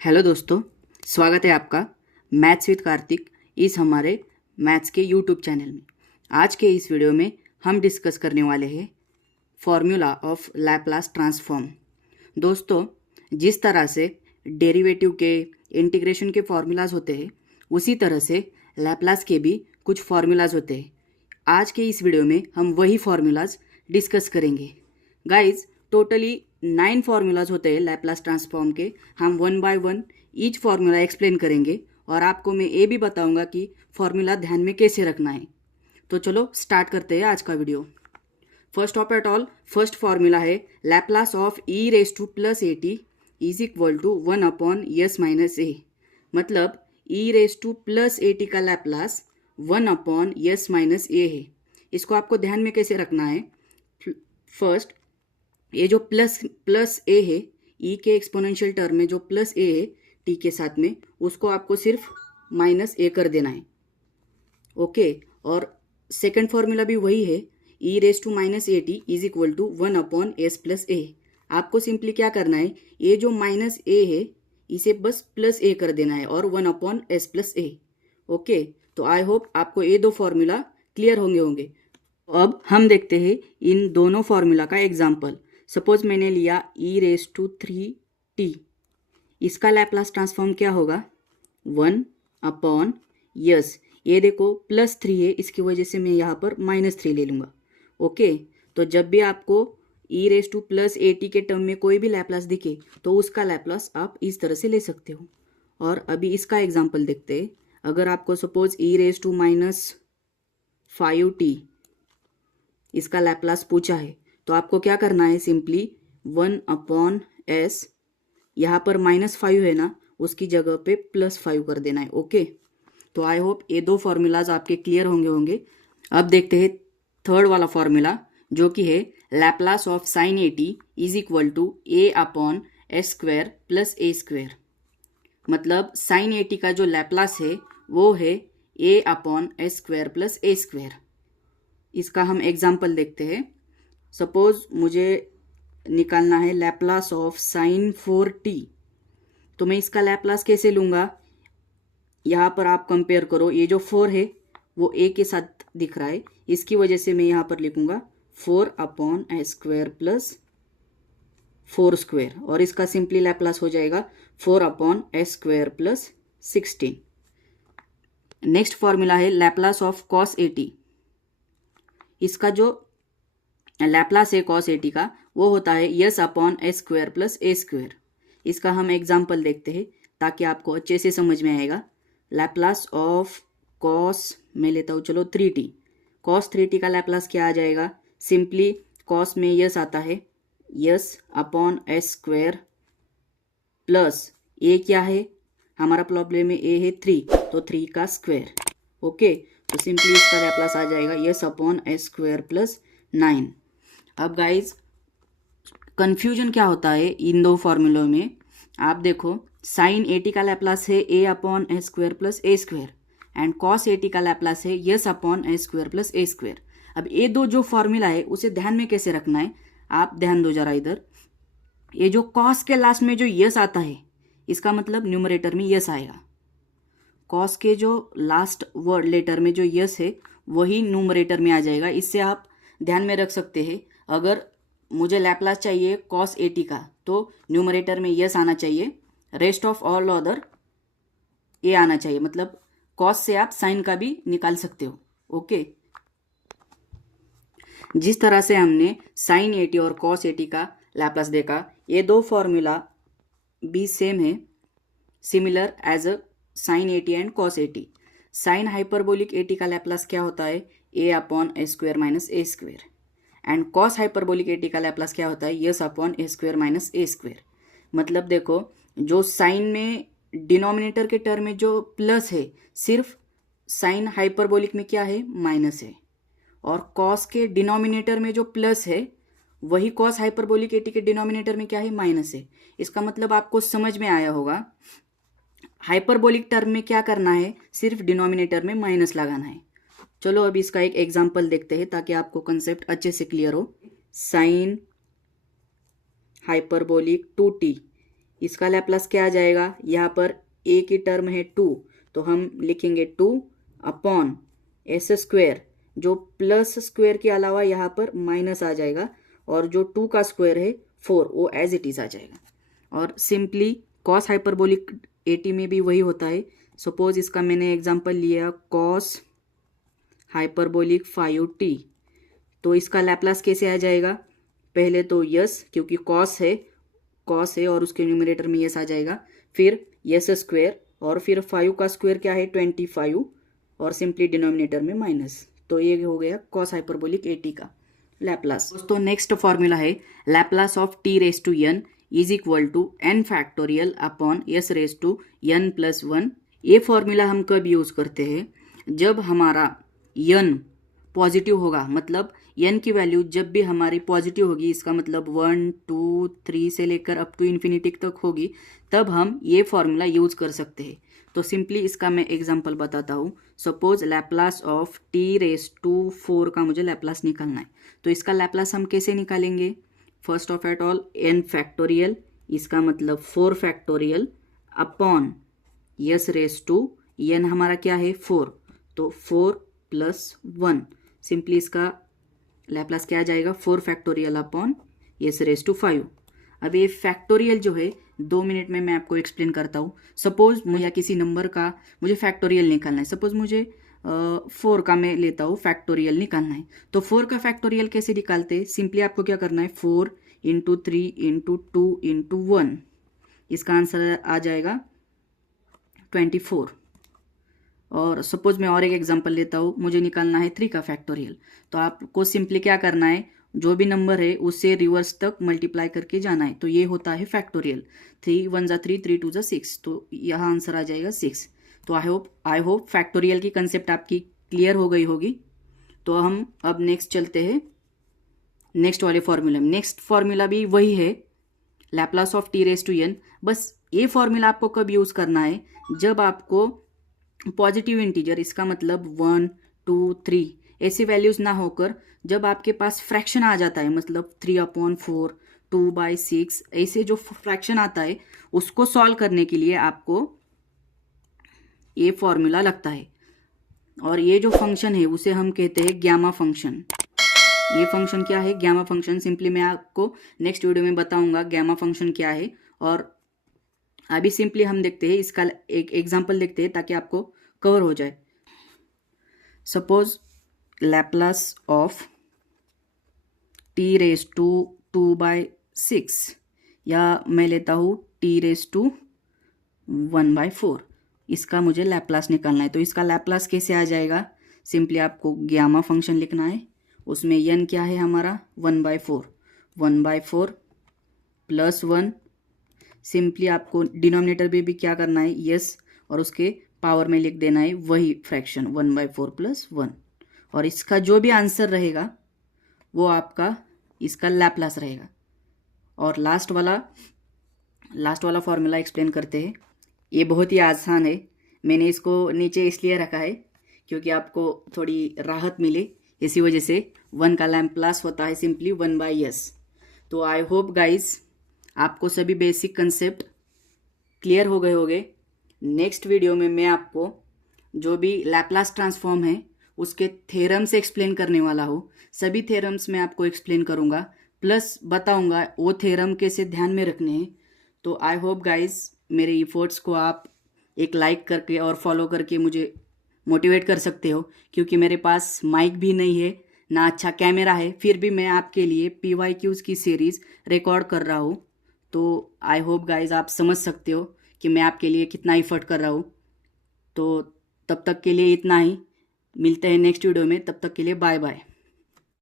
Hello दोस्तों, स्वागत है आपका मैथ्स विद कार्तिक इस हमारे मैथ्स के यूट्यूब चैनल में। आज के इस वीडियो में हम डिस्कस करने वाले हैं फॉर्मूला ऑफ लैप्लास ट्रांसफॉर्म। दोस्तों, जिस तरह से डेरिवेटिव के इंटीग्रेशन के फॉर्मूलाज होते हैं उसी तरह से लैप्लास के भी कुछ फॉर्मूलाज होते हैं। आज के इस वीडियो में हम वही फॉर्मूलाज डिस्कस करेंगे। गाइज, टोटली 9 फार्मूलाज होते हैं लैप्लास ट्रांसफॉर्म के। हम one by one each formula explain करेंगे और आपको मैं ये भी बताऊंगा कि फार्मूला ध्यान में कैसे रखना है। तो चलो स्टार्ट करते हैं आज का video. First of at all, first formula है Laplace of e raise to plus a t is equal to 1/s-a। मतलब e raise to plus a t का लैप्लास 1/s-a है। इसको आपको ध्यान में कैसे रखना है। फर्स्ट, ये जो प्लस ए है, ई के एक्सपोनेंशियल टर्म में जो प्लस ए है टी के साथ में, उसको आपको सिर्फ -a कर देना है। ओके, और सेकंड फॉर्मूला भी वही है, e raise to -at is equal to 1/s+a। आपको सिंपली क्या करना है, ये जो -a है इसे बस +a कर देना है और 1/s+a। ओके, तो आई होप आपको ये दो फॉर्मूला क्लियर होंगे। अब हम देखते हैं इन दोनों फॉर्मूला का एग्जाम्पल। सपोज मैंने लिया e⁻³ इसका लैप्लास ट्रांसफॉर्म क्या होगा, 1/s। ये देखो +3 है, इसकी वजह से मैं यहाँ पर -3 ले लूँगा। ओके, तो जब भी आपको e⁻+at के टर्म में कोई भी लैप्लास दिखे तो उसका लैप्लास आप इस तरह से ले सकते हो। और अभी इसका एग्जाम्पल देखते हैं। अगर आपको सपोज e⁻⁵t इसका लैप्लास पूछा है तो आपको क्या करना है, सिंपली 1/s, यहाँ पर -5 है ना, उसकी जगह पे +5 कर देना है। ओके, तो आई होप ये दो फार्मूलाज आपके क्लियर होंगे। अब देखते हैं थर्ड वाला फार्मूला, जो कि है Laplace of sine a t is equal to a/s² + a²। मतलब साइन ए टी का जो लैप्लास है वो है a/s² + a²। इसका हम एग्जाम्पल देखते हैं। सपोज मुझे निकालना है लैप्लास ऑफ साइन 4t, तो मैं इसका लैप्लास कैसे लूँगा। यहाँ पर आप कंपेयर करो, ये जो 4 है वो a के साथ दिख रहा है, इसकी वजह से मैं यहाँ पर लिखूँगा 4/s² + 4², और इसका सिंपली लैप्लास हो जाएगा 4/s² + 16। नेक्स्ट फॉर्मूला है Laplace of cos a T. इसका जो लैप्लास है कॉस ए टी का वो होता है s/s² + a²। इसका हम एग्जाम्पल देखते हैं ताकि आपको अच्छे से समझ में आएगा। लैप्लास ऑफ कॉस मैं लेता हूँ, चलो 3t। कॉस 3t का लैप्लास क्या आ जाएगा, सिंपली कॉस में यस आता है, s/s² प्लस ए क्या है, हमारा प्रॉब्लम में ए है 3, तो 3 का स्क्वायर। ओके, तो सिंपली इसका लैप्लास आ जाएगा s/s² + 9। अब गाइज, कंफ्यूजन क्या होता है इन दो फार्मूलों में। आप देखो, साइन ए टी का लैप्लास है a/s² + a² and cos a t का लैप्लास है s/s² + a²। अब ये दो जो फार्मूला है उसे ध्यान में कैसे रखना है, आप ध्यान दो जरा इधर। ये जो कॉस के लास्ट में जो यस आता है, इसका मतलब न्यूमरेटर में यस आएगा। कॉस के जो लास्ट वर्ड लेटर में जो यस है वही न्यूमरेटर में आ जाएगा। इससे आप ध्यान में रख सकते हैं, अगर मुझे लैप्लास चाहिए कॉस ए टी का तो न्यूमरेटर में यस आना चाहिए, रेस्ट ऑफ ऑल अदर ए आना चाहिए। मतलब कॉस से आप साइन का भी निकाल सकते हो। ओके, जिस तरह से हमने साइन ए टी और कॉस ए टी का लैप्लास देखा, ये दो फॉर्मूला भी सेम है, similar as a sine a t and cos a t. Sine hyperbolic a t का लैप्लास क्या होता है, a/s² - a², and cos hyperbolic a t का लैप्लास क्या होता है, s/a² - a²। मतलब देखो, जो साइन में डिनोमिनेटर के टर्म में जो प्लस है, सिर्फ साइन हाइपरबोलिक में क्या है, माइनस है, और कॉस के डिनोमिनेटर में जो प्लस है वही कॉस हाइपरबोलिक ए टी के डिनोमिनेटर में क्या है, माइनस है। इसका मतलब आपको समझ में आया होगा, हाइपरबोलिक टर्म में क्या करना है, सिर्फ डिनोमिनेटर में माइनस लगाना है। चलो अभी इसका एक एग्जाम्पल देखते हैं ताकि आपको कंसेप्ट अच्छे से क्लियर हो। साइन हाइपरबोलिक 2t इसका लैप्लास क्या आ जाएगा, यहाँ पर ए की टर्म है 2, तो हम लिखेंगे 2 अपॉन एस स्क्वेयर, जो प्लस स्क्वेयर के अलावा यहाँ पर माइनस आ जाएगा, और जो 2 का स्क्वायर है 4 वो एज इट इज़ आ जाएगा। और सिंपली कॉस हाइपरबोलिक 80 में भी वही होता है। सपोज इसका मैंने एग्जांपल लिया कॉस हाइपरबोलिक 5t, तो इसका लैप्लास कैसे आ जाएगा, पहले तो यस, क्योंकि कॉस है और उसके न्यूमरेटर में यस आ जाएगा, फिर यस स्क्वेयर, और फिर 5 का स्क्वायर क्या है 25, और सिंपली डिनोमिनेटर में माइनस, तो ये हो गया कॉस हाइपरबोलिक 80 का लैप्लास। दोस्तों नेक्स्ट फॉर्मूला है Laplace of t raise to n is equal to n factorial upon s raise to n plus 1। ये फॉर्मूला हम कब यूज़ करते हैं, जब हमारा n पॉजिटिव होगा, मतलब n की वैल्यू जब भी हमारी पॉजिटिव होगी, इसका मतलब 1 2 3 से लेकर अप टू इन्फिनिटी तक होगी, तब हम ये फॉर्मूला यूज़ कर सकते हैं। तो सिंपली इसका मैं एग्जांपल बताता हूँ। Suppose Laplace of t raise to 4 का मुझे लैप्लास निकालना है, तो इसका लैप्लास हम कैसे निकालेंगे, first of at all n factorial, इसका मतलब 4 factorial upon s raise to n हमारा क्या है 4, तो 4 प्लस 1, सिंपली इसका लैप्लास क्या आ जाएगा 4 factorial upon s raise to 5। अब ये फैक्टोरियल जो है 2 मिनट में मैं आपको एक्सप्लेन करता हूँ। सपोज मुझे किसी नंबर का मुझे फैक्टोरियल निकालना है, सपोज मुझे 4 का मैं लेता हूँ फैक्टोरियल निकालना है, तो 4 का फैक्टोरियल कैसे निकालते हैं, सिंपली आपको क्या करना है 4 इंटू 3 इंटू 2 इंटू 1, इसका आंसर आ जाएगा 24। और सपोज मैं और एक एग्जांपल लेता हूँ, मुझे निकालना है 3 का फैक्टोरियल, तो आपको सिंपली क्या करना है, जो भी नंबर है उससे रिवर्स तक मल्टीप्लाई करके जाना है, तो ये होता है फैक्टोरियल। 3 1 जा 3, 3 2 जा 6, तो यहाँ आंसर आ जाएगा 6। तो आई होप फैक्टोरियल की कंसेप्ट आपकी क्लियर हो गई होगी। तो हम अब नेक्स्ट चलते हैं नेक्स्ट वाले फॉर्मूला में। नेक्स्ट फॉर्मूला भी वही है, Laplace of t raise to n। बस ये फॉर्मूला आपको कब यूज़ करना है, जब आपको पॉजिटिव इंटीजर, इसका मतलब 1 2 3 ऐसी वैल्यूज़ ना होकर जब आपके पास फ्रैक्शन आ जाता है, मतलब 3/4 2/6 ऐसे जो फ्रैक्शन आता है, उसको सॉल्व करने के लिए आपको ये फॉर्मूला लगता है। और ये जो फंक्शन है उसे हम कहते हैं गैमा फंक्शन। ये फंक्शन क्या है, गैमा फंक्शन। सिंपली मैं आपको नेक्स्ट वीडियो में बताऊंगा गैमा फंक्शन क्या है। और अभी सिंपली हम देखते हैं, इसका एक एग्जांपल देखते हैं ताकि आपको कवर हो जाए। Suppose Laplace of t raise to 2/6, या मैं लेता हूँ t रेज टू 1/4, इसका मुझे लैप्लास निकालना है। तो इसका लैप्लास कैसे आ जाएगा, सिंपली आपको गैमा फंक्शन लिखना है, उसमें n क्या है हमारा 1/4, 1/4 प्लस 1, सिंपली आपको डिनोमिनेटर में भी क्या करना है यस, और उसके पावर में लिख देना है वही फ्रैक्शन 1/4 प्लस 1, और इसका जो भी आंसर रहेगा वो आपका इसका लैप्लास रहेगा। और लास्ट वाला फॉर्मूला एक्सप्लेन करते हैं। ये बहुत ही आसान है, मैंने इसको नीचे इसलिए रखा है क्योंकि आपको थोड़ी राहत मिले, इसी वजह से 1 का लैप्लास होता है सिंपली 1/s। तो आई होप गाइज आपको सभी बेसिक कंसेप्ट क्लियर हो गए होंगे। नेक्स्ट वीडियो में मैं आपको जो भी लैप्लास ट्रांसफॉर्म है उसके थ्योरम्स एक्सप्लेन करने वाला हूँ। सभी थ्योरम्स मैं आपको एक्सप्लेन करूँगा, प्लस बताऊँगा वो थ्योरम कैसे ध्यान में रखने हैं। तो आई होप गाइज मेरे एफर्ट्स को आप एक लाइक करके और फॉलो करके मुझे मोटिवेट कर सकते हो, क्योंकि मेरे पास माइक भी नहीं है ना अच्छा कैमरा है, फिर भी मैं आपके लिए PYQs की सीरीज़ रिकॉर्ड कर रहा हूँ। तो आई होप गाइज आप समझ सकते हो कि मैं आपके लिए कितना एफर्ट कर रहा हूँ। तो तब तक के लिए इतना ही, मिलते हैं नेक्स्ट वीडियो में, तब तक के लिए बाय बाय।